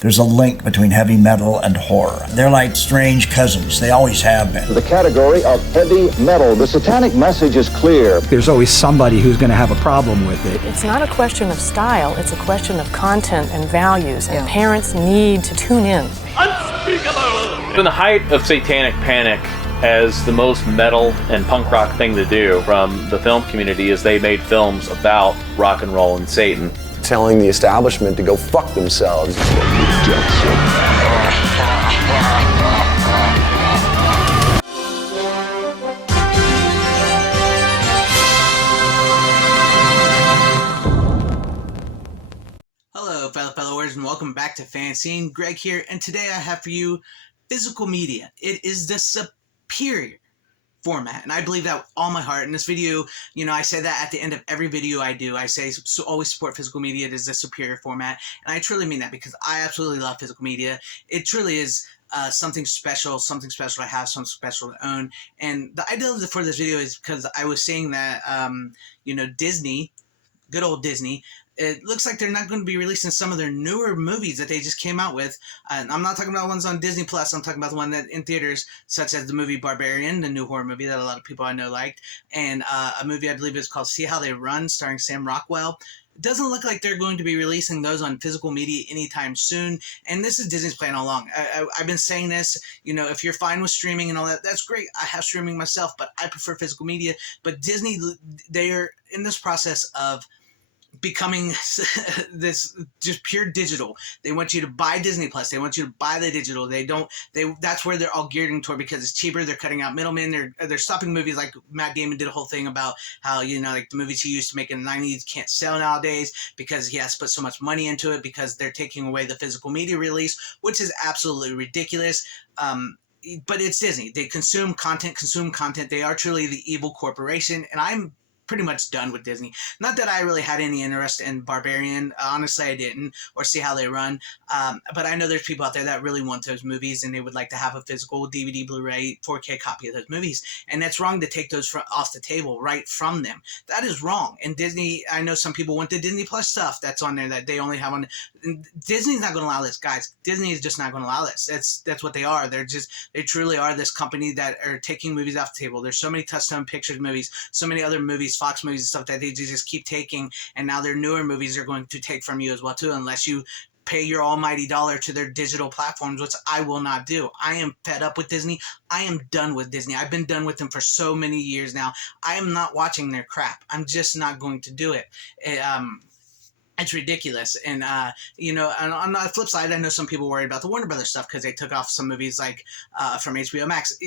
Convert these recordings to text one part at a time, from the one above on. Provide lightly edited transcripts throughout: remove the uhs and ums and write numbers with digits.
There's a link between heavy metal and horror. They're like strange cousins. They always have been. The category of heavy metal. The satanic message is clear. There's always somebody who's going to have a problem with it. It's not a question of style, it's a question of content and values, and parents need to tune in. Unspeakable! In the height of satanic panic, as the most metal and punk rock thing to do from the film community is they made films about rock and roll and Satan. Telling the establishment to go fuck themselves. Hello, fellow followers, and welcome back to FanZcene. Greg here, and today I have for you physical media. It is the superior format, and I believe that with all my heart. In this video, you know, I say that at the end of every video I do. I say, so always support physical media. It is the superior format, and I truly mean that because I absolutely love physical media. It truly is something special to have, something special to own. And the idea for this video is because I was saying that, you know, Disney, good old Disney, it looks like they're not going to be releasing some of their newer movies that they just came out with. And I'm not talking about ones on Disney Plus. I'm talking about the one that in theaters, such as the movie Barbarian, the new horror movie that a lot of people I know liked, and a movie I believe is called See How They Run, starring Sam Rockwell. It doesn't look like they're going to be releasing those on physical media anytime soon, and this is Disney's plan all along. I've been saying this, you know, if you're fine with streaming and all that, that's great. I have streaming myself, but I prefer physical media. But Disney, they are in this process of becoming this just pure digital. They want you to buy Disney Plus. They want you to buy the digital. That's where they're all gearing toward because it's cheaper. They're cutting out middlemen. They're stopping movies like Matt Damon did a whole thing about how, you know, like the movies he used to make in the 90s can't sell nowadays because he has to put so much money into it because they're taking away the physical media release, which is absolutely ridiculous. But it's Disney. They consume content. They are truly the evil corporation, and I'm pretty much done with Disney. Not that I really had any interest in Barbarian. Honestly, I didn't, or See How They Run. But I know there's people out there that really want those movies and they would like to have a physical DVD, Blu-ray, 4K copy of those movies. And that's wrong to take those off the table right from them. That is wrong. And Disney, I know some people want the Disney Plus stuff that's on there that they only have on. Disney's not going to allow this, guys. Disney is just not going to allow this. That's what they are. They truly are this company that are taking movies off the table. There's so many Touchstone Pictures movies, so many other movies, Fox movies and stuff that they just keep taking, and now their newer movies are going to take from you as well too, unless you pay your almighty dollar to their digital platforms, which I will not do. I am fed up with Disney. I am done with Disney. I've been done with them for so many years now. I am not watching their crap. I'm just not going to do it. It's ridiculous. And, you know, on the flip side, I know some people worried about the Warner Brothers stuff because they took off some movies like from HBO Max.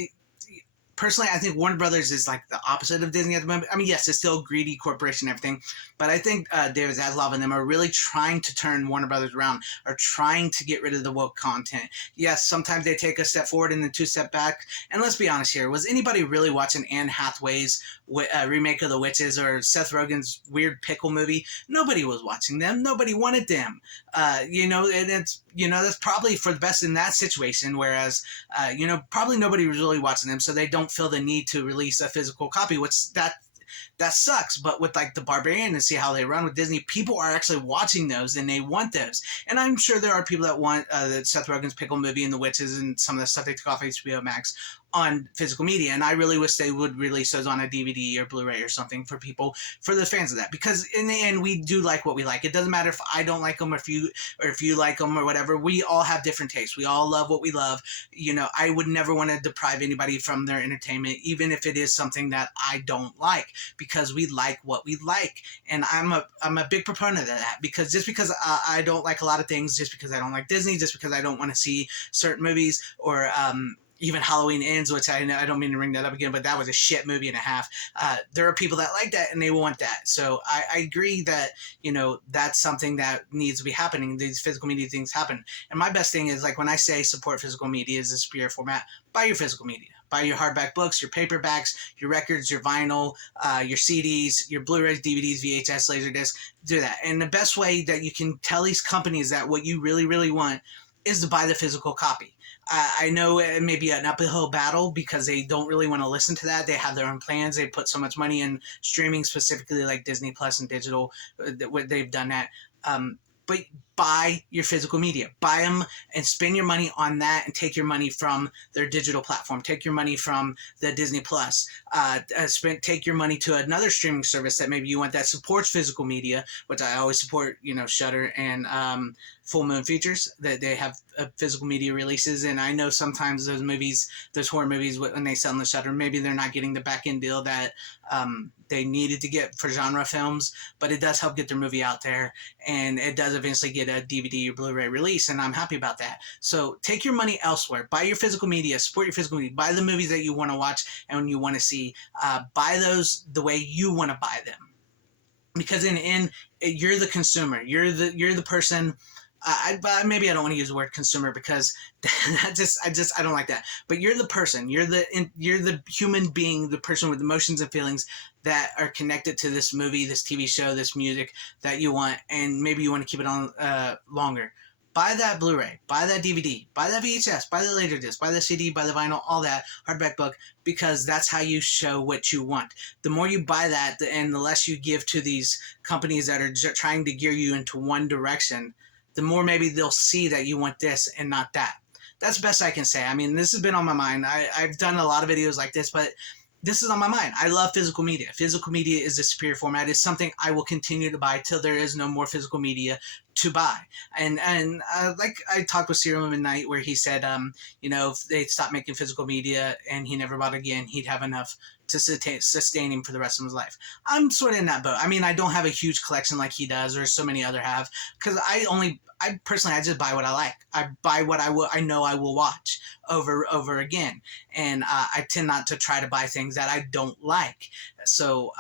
Personally, I think Warner Brothers is like the opposite of Disney at the moment. I mean, yes, it's still a greedy corporation and everything, but I think David Zaslav and them are really trying to turn Warner Brothers around, are trying to get rid of the woke content. Yes, sometimes they take a step forward and then two step back. And let's be honest here, was anybody really watching Anne Hathaway's remake of The Witches or Seth Rogen's weird pickle movie? Nobody was watching them. Nobody wanted them. You know, and it's, you know, that's probably for the best in that situation, whereas, you know, probably nobody was really watching them, so they don't feel the need to release a physical copy, which that sucks. But with like the Barbarian and See How They Run with Disney, people are actually watching those and they want those. And I'm sure there are people that want the Seth Rogen's pickle movie and The Witches and some of the stuff they took off HBO Max on physical media, and I really wish they would release those on a DVD or Blu-ray or something for people, for the fans of that, because in the end we do like what we like. It doesn't matter if I don't like them or if you like them or whatever. We all have different tastes. We all love what we love. You know, I would never want to deprive anybody from their entertainment, even if it is something that I don't like, because we like what we like. And I'm a big proponent of that, because just because I don't like a lot of things, just because I don't like Disney, just because I don't want to see certain movies, or even Halloween Ends, which I don't mean to bring that up again, but that was a shit movie and a half. There are people that like that and they want that. So I agree that, you know, that's something that needs to be happening. These physical media things happen. And my best thing is, like, when I say support physical media is a superior format, buy your physical media. Buy your hardback books, your paperbacks, your records, your vinyl, your CDs, your Blu-rays, DVDs, VHS, Laserdisc. Do that. And the best way that you can tell these companies that what you really, really want is to buy the physical copy. I know it may be an uphill battle because they don't really want to listen to that. They have their own plans. They put so much money in streaming, specifically like Disney Plus and digital. They've done that. but buy your physical media. Buy them and spend your money on that, and take your money from their digital platform. Take your money from the Disney Plus. Take your money to another streaming service that maybe you want that supports physical media, which I always support, Shudder and Full Moon Features, that they have physical media releases. And I know sometimes those horror movies, when they sell on the Shudder, maybe they're not getting the back end deal that they needed to get for genre films, but it does help get their movie out there, and it does eventually get a DVD or Blu-ray release, and I'm happy about that. So take your money elsewhere. Buy your physical media. Support your physical media. Buy the movies that you want to watch and you want to see. Buy those the way you want to buy them, because in the end, you're the consumer. You're the person. Maybe I don't want to use the word consumer, because I don't like that. But you're the person. You're the human being, the person with emotions and feelings that are connected to this movie, this TV show, this music that you want, and maybe you want to keep it on longer. Buy that Blu-ray, buy that DVD, buy that VHS, buy the Laserdisc, buy the CD, buy the vinyl, all that, hardback book, because that's how you show what you want. The more you buy that, and the less you give to these companies that are trying to gear you into one direction, the more maybe they'll see that you want this and not that. That's the best I can say. I mean, this has been on my mind. I've done a lot of videos like this, but this is on my mind. I love physical media. Physical media is the superior format. It's something I will continue to buy till there is no more physical media to buy. And like I talked with Serial Midnight, where he said, if they stopped making physical media and he never bought again, he'd have enough to sustain him for the rest of his life. I'm sort of in that boat. I mean, I don't have a huge collection like he does, or so many other have, because I personally just buy what I like. I buy what I know I will watch over again, and I tend not to try to buy things that I don't like. So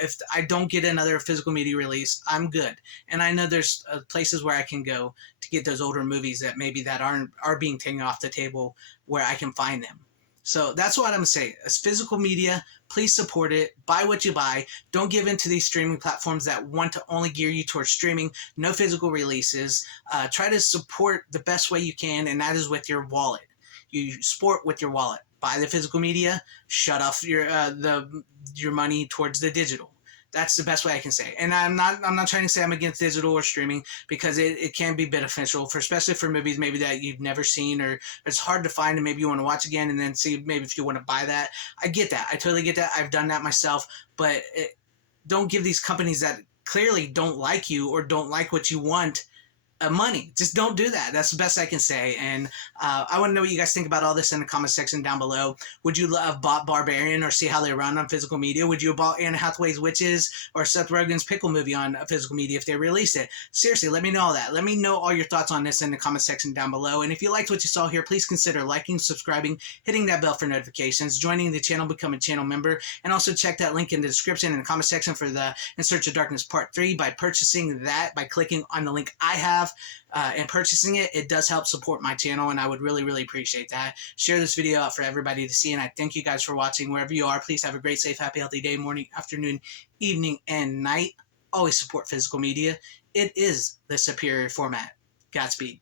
if I don't get another physical media release, I'm good. And I know there's places where I can go to get those older movies that maybe that are being taken off the table, where I can find them. So that's what I'm saying. As physical media, please support it. Buy what you buy. Don't give in to these streaming platforms that want to only gear you towards streaming. No physical releases. Try to support the best way you can, and that is with your wallet. You support with your wallet. Buy the physical media. Shut off your money towards the digital. That's the best way I can say. And I'm not trying to say I'm against digital or streaming, because it can be beneficial, especially for movies maybe that you've never seen, or it's hard to find and maybe you want to watch again and then see maybe if you want to buy that. I get that. I totally get that. I've done that myself. But don't give these companies that clearly don't like you or don't like what you want money. Just don't do that. That's the best I can say. And I want to know what you guys think about all this in the comment section down below. Would you have bought Barbarian or see how they run on physical media? Would you have bought Anne Hathaway's Witches or Seth Rogen's Pickle movie on physical media if they released it? Seriously, let me know all that. Let me know all your thoughts on this in the comment section down below. And if you liked what you saw here, please consider liking, subscribing, hitting that bell for notifications, joining the channel, becoming a channel member, and also check that link in the description in the comment section for the In Search of Darkness Part 3 by purchasing that, by clicking on the link I have. And purchasing it, it does help support my channel, and I would really, really appreciate that. Share this video out for everybody to see, and I thank you guys for watching. Wherever you are, please have a great, safe, happy, healthy day, morning, afternoon, evening, and night. Always support physical media. It is the superior format. Godspeed.